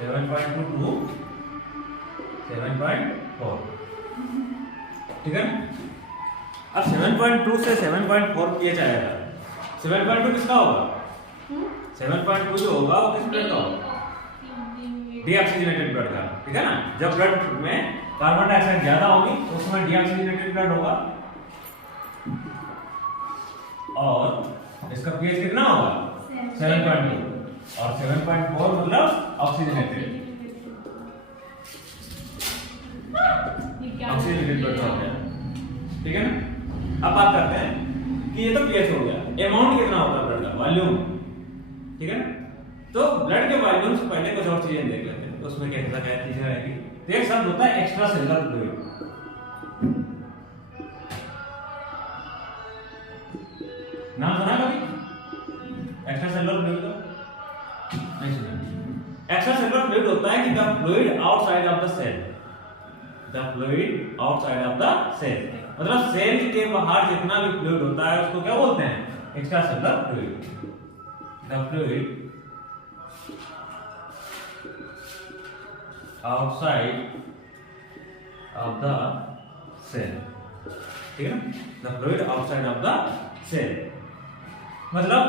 7.2 to 7.4, ठीक है। अब 7.2 से 7.4 pH आएगा। 7.2 किसका होगा? 7.2 जो होगा वो किस ब्लड का होगा? डीऑक्सीजनेटेड ब्लड का, ठीक है ना। जब ब्लड में कार्बन डाइऑक्साइड ज्यादा होगी तो उसमें डीऑक्सीजनेटेड ब्लड होगा, और इसका पीएच कितना होगा? 7.2, और 7.4 मतलब ऑक्सीजनेटेड ब्लड का हो गया, ठीक है ना। अब बात करते हैं कि ये तो पीएच हो गया, अमाउंट कितना होगा ब्लड का, वॉल्यूम, ठीक है ना। तो ब्लड के वॉल्यूम से पहले कुछ और चीजें देख लेते हैं, उसमें क्या चीजें आएगी। तो एक शब्द होता है एक्स्ट्रा सेलुलर फ्लूइड, नाम सुना कभी एक्स्ट्रा सेलुलर फ्लूइड का? नहीं सुना। एक्स्ट्रा सेलुलर फ्लूइड होता है कि the fluid outside of the cell, the fluid outside of the cell, मतलब सेल के बाहर जितना भी फ्लूइड होता है उसको क्या बोलते हैं? Extra cellular fluid. The fluid outside of the cell, ठीक है ना। The fluid outside of the cell मतलब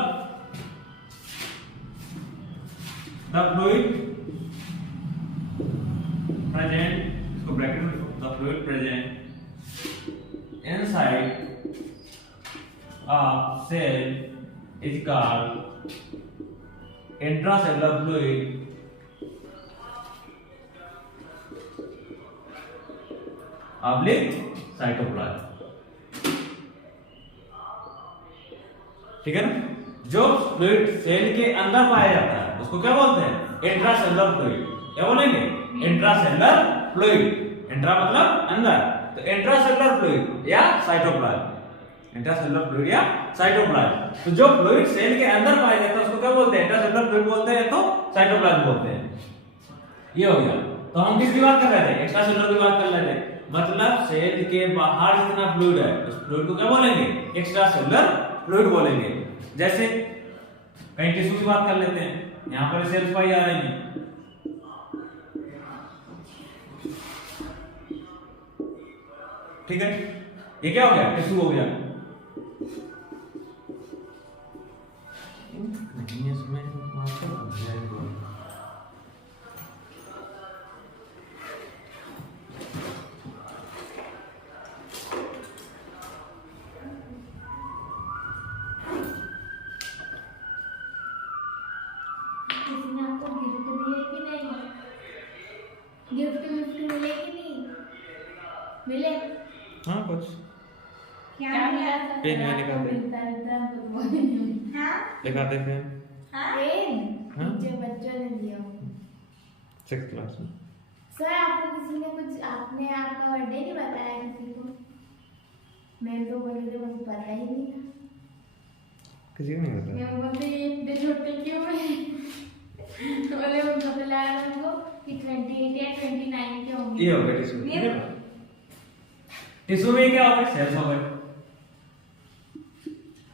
the fluid present, इसको ब्रैकेट में लिखो, the fluid present inside a cell is called intracellular fluid oblique cytoplasm, ठीक है ना। जो फ्लूइड सेल के अंदर पाया जाता है उसको क्या बोलते हैं? Intracellular fluid. क्या बोलेंगे? Intracellular fluid. इंट्रा मतलब अंदर, तो इंट्रासेलुलर फ्लूइड या साइटोप्लाज्म, इंट्रासेलुलर फ्लूइड या साइटोप्लाज्म। तो जो फ्लूइड सेल के अंदर पाया जाता है उसको क्या बोलते हैं? इंट्रासेलुलर फ्लूइड बोलते हैं, तो साइटोप्लाज्म बोलते हैं। ये हो गया। तो हम किसकी बात कर रहे थे? एक्स्ट्रासेलुलर की बात कर रहे थे, मतलब सेल के बाहर जितना फ्लूइड है उस फ्लूइड को क्या बोलेंगे? एक्स्ट्रा सेलुलर फ्लूइड बोलेंगे। जैसे कहीं टिश्यू की बात कर लेते हैं, यहां पर सेल्स पाई जा रही हैं, ठीक है। ये क्या हो गया? टिश्यू हो गया। गिफ्ट मिले कि नहीं मिले? हाँ कुछ क्या मिला था? पेन में निकालते हाँ दिखाते हैं। पेन मुझे बच्चों ने दिया 6th क्लास में। सर आपको किसी ने कुछ, आपने आपका बर्थडे नहीं बताया किसी को? मैं तो बोली थी, मुझे पता ही नहीं था। किसी को नहीं पता? मैं बोलते ये इतने छोटे क्यों है? बोले उनको बुलाया उनको कि 28 या 29 के होंगे। ये हो गया टिश्यू। टिश्यू में क्या होगा? सेल्स हो गए।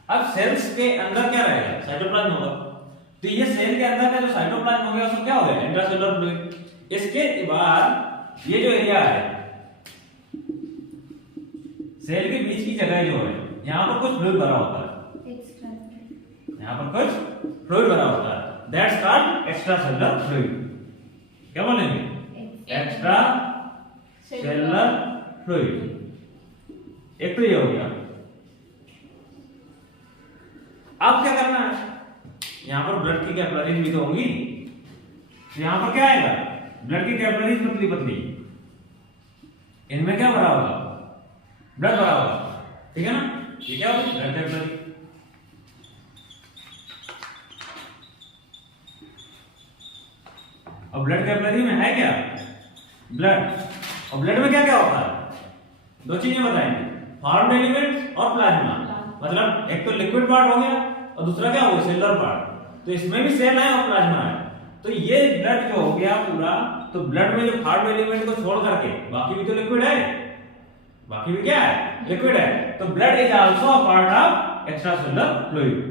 अब सेल्स के अंदर क्या रहेगा? साइटोप्लाज्म होगा। तो ये सेल के अंदर का जो साइटोप्लाज्म हो गया उसको क्या हो गया? Intracellular fluid. इसके बाद ये जो एरिया है सेल के बीच की जगह जो है, यहाँ पर कुछ फ्लूइड भरा होता है, यहाँ पर कुछ फ्लूइड भरा होता है, दैट्स कॉल्ड एक्स्ट्रासेलुलर फ्लूइड। क्या बोलेंगे? Extra cellular fluid. एक तो ये हो गया। अब क्या करना है? यहां पर ब्लड की कैपिलरीज भी तो होंगी, तो यहां पर क्या आएगा? ब्लड की कैपिलरीज पतली पतली, इनमें क्या भरा होगा? ब्लड भरा होगा, ठीक है ना। ये क्या होगी? Blood capillary. अब ब्लड कैपिलरी में है क्या? ब्लड। और ब्लड में क्या क्या होता है? दो चीजें बताएंगे, फॉर्म्ड एलिमेंट्स और प्लाज्मा। मतलब एक तो लिक्विड पार्ट हो गया और दूसरा क्या हो गया? Cellular part. तो इसमें भी सेल है और प्लाज्मा है। तो ये ब्लड जो हो गया पूरा, तो ब्लड में जो फॉर्म्ड एलिमेंट को छोड़ करके बाकी भी तो लिक्विड है, बाकी भी क्या है? लिक्विड है। तो blood is also a part of extracellular fluid.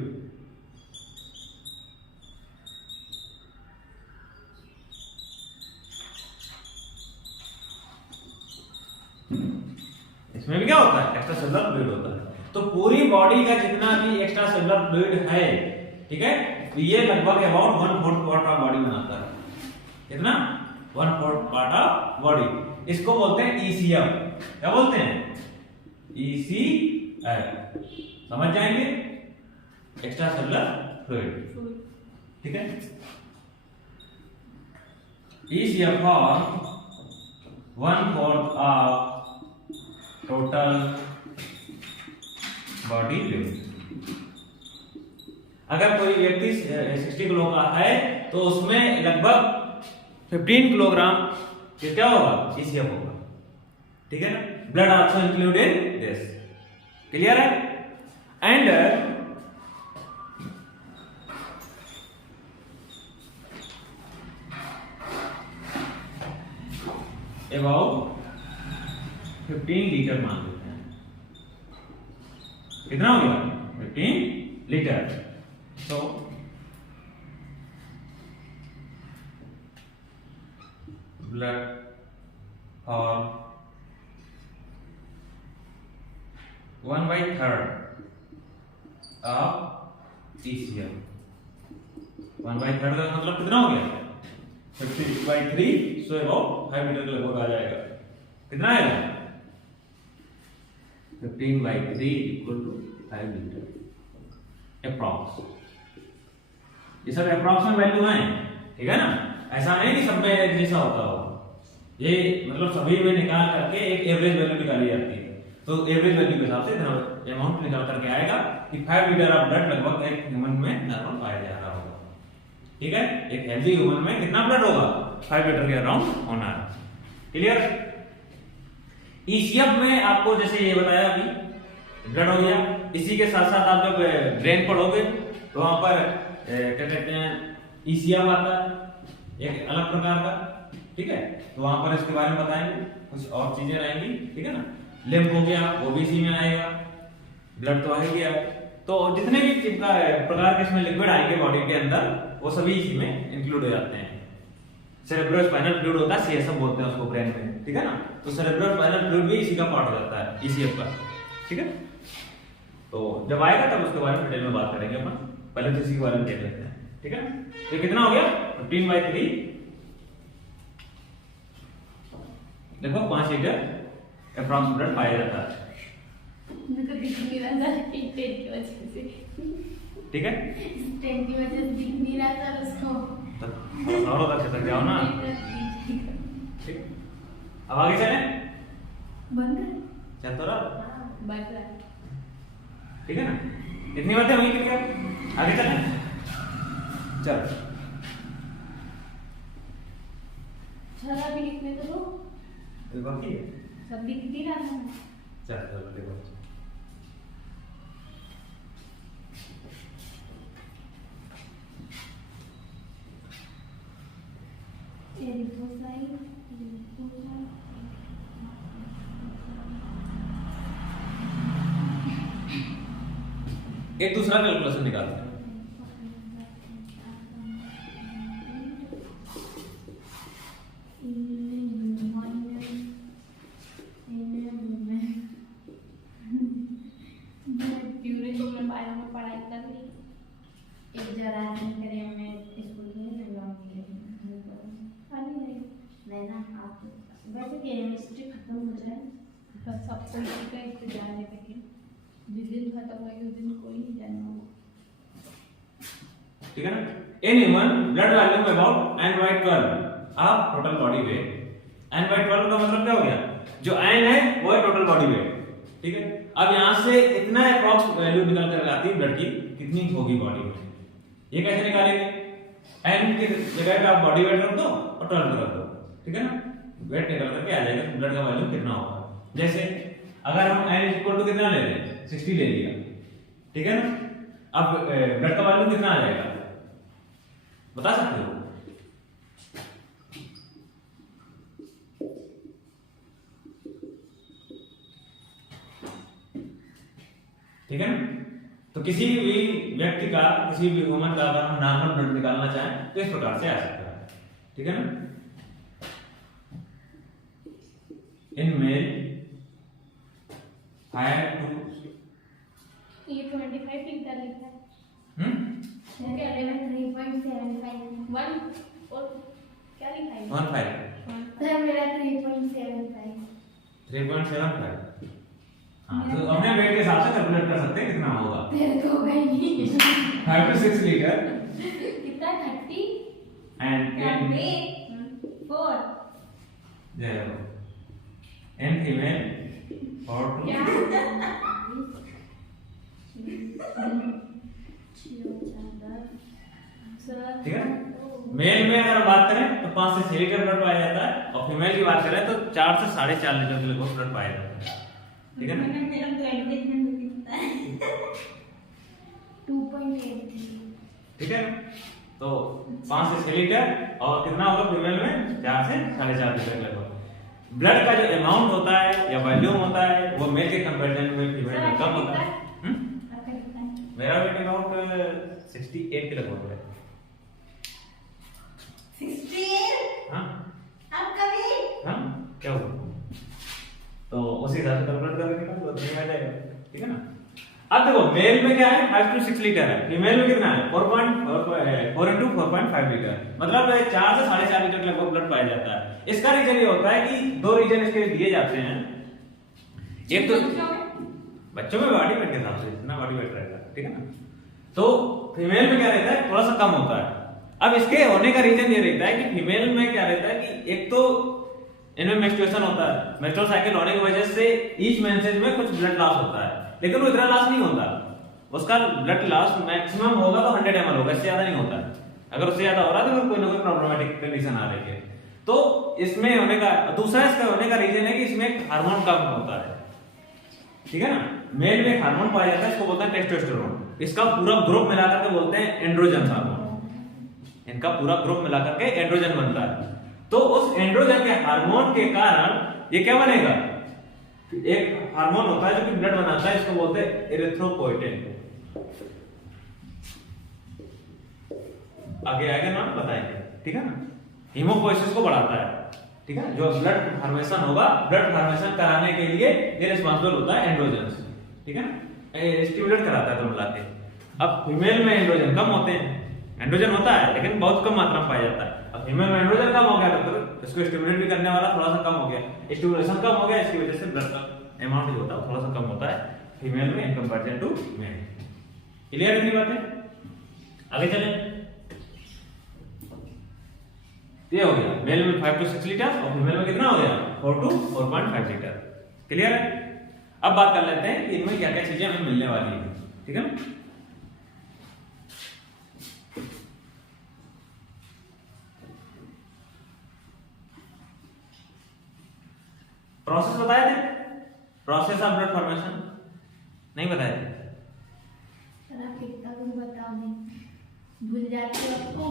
इसमें भी क्या होता है, एक्स्ट्रा सेलुलर फ्लूइड होता है। तो पूरी बॉडी का जितना भी एक्स्ट्रा सेलुलर फ्लूइड है, ठीक है, तो ये लगभग अबाउट 1/4 पार्ट ऑफ बॉडी बनाता है। कितना? 1/4 पार्ट ऑफ बॉडी। इसको बोलते हैं ईसीएम। क्या बोलते हैं? ईसीएम। समझ जाएंगे? एक्स्ट्रा सेलुलर फ्लूइड, ठीक है। ECM form 1/4 of total body weight. अगर कोई व्यक्ति 60 किलो का है तो उसमें लगभग 15 किलोग्राम ये क्या होगा? ईसीएम होगा, ठीक है ना। Blood also included in this. Clear है? एंड अबाउट 15 लीटर मान लेते हैं। कितना हो गया? 15 litre. So blood for 1/3 of ECM। 1/3 का मतलब कितना हो गया? 50/3, so about 5 लीटर के लगभग आ जाएगा। कितना आएगा? 15/3 इक्वल टू 5 लीटर अप्रॉक्स। ये सब अप्रॉक्सिमेट वैल्यू है, ठीक है ना। ऐसा नहीं कि सब में एक जैसा होता हो। ये मतलब सभी में निकाल करके एक एवरेज वैल्यू निकाली जाती है। तो एवरेज वैल्यू के हिसाब से इतना अमाउंट निकाल करके आएगा कि 5 लीटर ऑफ ब्लड लगभग एक ह्यूमन में नॉर्मल पाया जा रहा होगा, ठीक है। एक हेल्दी ह्यूमन में कितना ब्लड होगा? 5 लीटर के अराउंड होना है। क्लियर? ईसीएम में आपको जैसे ये बताया अभी ब्लड हो गया, इसी के साथ साथ आप जब ब्रेन पढ़ोगे तो वहां पर क्या कहते हैं, ईसीएम आता है एक अलग प्रकार का, ठीक है। तो वहां पर इसके बारे में बताएंगे, कुछ और चीजें रहेंगी, ठीक है ना। लिम्फ हो गया, वो भी इसी में आएगा। ब्लड तो आ ही गया। तो जितने भी प्रकार के इसमें लिक्विड आएंगे बॉडी के अंदर, वो सभी इसी में इंक्लूड हो जाते हैं। सेरेब्रोस्पाइनल फ्लूइड होता है, सीएसएफ बोलते हैं उसको ब्रेन में, ठीक है ना। तो सेरेब्रोस्पाइनल फ्लूइड भी इसी का पार्ट हो जाता है, ईसीएफ का, ठीक है। तो जब आएगा तब उसके बारे में डिटेल में बात करेंगे अपन। पहले तो इसी के बारे में देख लेते हैं, ठीक है। तो कितना हो गया? 15/3। देखो 5 लीटर अप्रॉक्स ब्लड पाया जाता है। मुझे दिख नहीं रहा था टेंट की वजह से, ठीक है। टेंट की वजह से दिख नहीं रहा था उसको। तो और अच्छे से जाओ ना, ठीक। अब आगे चले। बंद है? चल तो रहा, बंद है, ठीक है ना। इतनी बातें वहीं क्लियर। आगे चले, चल। छरा भी लिखने तो दो। ये बाकी है, सब लिख दी रहा था। चल चलो देखो। एक दूसरा कैलकुलेशन निकालते हैं। केमिस्ट्री खत्म हो जाए बस, सबको इसी का इंतजार है। लेकिन जिस दिन खत्म होगी उस दिन कोई नहीं जानना, ठीक है ना। In human blood volume about n/12 of total body weight. n/12 का मतलब क्या हो गया? जो n है वो है टोटल बॉडी वेट, ठीक है। अब यहां से इतना अप्रॉक्स वैल्यू निकल कर आती है ब्लड की, कितनी होगी बॉडी वेट। ये कैसे निकालेंगे? n की जगह पे आप बॉडी वेट रख दो और 12 रख दो, ठीक है ना। वेट निकल करके आ जाएगा ब्लड का वॉल्यूम कितना होगा। जैसे अगर हम n इक्वल टू कितना ले लें, 60 ले लिया, ठीक है ना। अब ब्लड का वॉल्यूम कितना आ जाएगा बता सकते हो? ठीक है ना। तो किसी भी व्यक्ति का, किसी भी ह्यूमन का अगर हम नॉर्मल ब्लड निकालना चाहें तो इस प्रकार से आ सकता है, ठीक है ना। इन मेल 5 to ये 25 लीटर लिखा है। क्या ले मैं 3.75 वन और क्या लिखा है? 15 सर मेरा 3.75 3.75। हाँ तो अपने वेट के हिसाब से कैलकुलेट कर सकते हैं कितना होगा। फिर तो गई नहीं 5 to 6 लीटर कितना 30 and in 4 in female or to क्या? ठीक है। मेल में अगर बात करें तो 5 से 6 लीटर ब्लड पाया जाता है और फीमेल की बात करें तो 4 से 4.5 लीटर के लगभग ब्लड पाया जाता है। ठीक है ना। 2.83 ठीक है ना। तो 5 से 6 लीटर और कितना होगा फीमेल में 4 से 4.5 लीटर के लगभग। ब्लड का जो अमाउंट होता है या वॉल्यूम होता है वो मेल के कंपैरिजन में फीमेल में कम होता है। आपका कितना है? मेरा वेट अबाउट 68 के लगभग है। 68 हाँ आपका भी? हाँ क्या हुआ तो उसी हिसाब से कैलकुलेट करके निकाल दो नहीं आ जाएगा। ठीक है ना। अब देखो मेल में क्या है 5 to 6 लीटर है, फीमेल में कितना है 4 into 4.5 लीटर, मतलब 4 से 4.5 लीटर के लगभग ब्लड पाया जाता है। इसका रीजन ये होता है कि दो रीजन इसके दिए जाते हैं। एक तो बच्चों में बॉडी वेट के हिसाब से इतना बॉडी वेट रहेगा। ठीक है ना। तो फीमेल में क्या रहता है थोड़ा सा कम होता है। अब इसके होने का रीजन ये रहता है कि फीमेल में क्या रहता है कि एक तो इनमें मेंस्ट्रुएशन होता है, मेंस्ट्रुअल साइकिल होने की वजह से ईच मेंसेज में कुछ ब्लड लॉस होता है, लेकिन वो इतना लॉस नहीं होता। उसका ब्लड लॉस मैक्सिमम होगा तो 100 ml होगा, इससे ज्यादा नहीं होता। अगर उससे ज्यादा हो रहा है तो कोई ना कोई प्रॉब्लमेटिक कंडीशन आ रही है। तो इसमें होने का दूसरा इसका होने का रीजन है कि इसमें हार्मोन कम होता है। ठीक है ना। मेल में हार्मोन पाया जाता है, इसको बोलते हैं टेस्टोस्टेरोन। इसका पूरा ग्रुप मिलाकर के बोलते हैं एंड्रोजन हार्मोन। इनका पूरा ग्रुप मिलाकर के एंड्रोजन बनता है। तो उस एंड्रोजन के हार्मोन के कारण ये क्या बनेगा, एक हार्मोन होता है जो कि ब्लड बनाता है, इसको बोलते हैं एरिथ्रोपोइटिन। आगे आगे नाम बताएंगे। ठीक है ना। हीमोपोइसिस को बढ़ाता है। ठीक है। जो ब्लड फॉर्मेशन होगा, ब्लड फॉर्मेशन कराने के लिए ये रिस्पांसिबल होता है एंड्रोजन। ठीक है ना। स्टिमुलेट कराता है तो मिलाते। अब फीमेल में एंड्रोजन कम होते हैं, एंड्रोजन होता है लेकिन बहुत कम मात्रा में पाया जाता है। अब फीमेल में एंड्रोजन कम हो गया तो फिर इसको स्टिमुलेट भी करने वाला थोड़ा सा कम हो गया, स्टिमुलेशन कम हो गया, इसकी वजह से ब्लड का अमाउंट जो होता है थोड़ा सा कम होता है फीमेल में in comparison to male. Clear है इतनी बातें। आगे चलें। ये हो गया मेल में 5 to 6 लीटर और फीमेल में कितना हो गया 4 to 4.5 लीटर। क्लियर है। अब बात कर लेते हैं कि इनमें क्या क्या चीजें हमें मिलने वाली है। ठीक है ना। प्रोसेस बताए थे, प्रोसेस ऑफ ब्लड फॉर्मेशन नहीं बताए थे। सर आप कितना कुछ बताओ नहीं भूल जाते हो।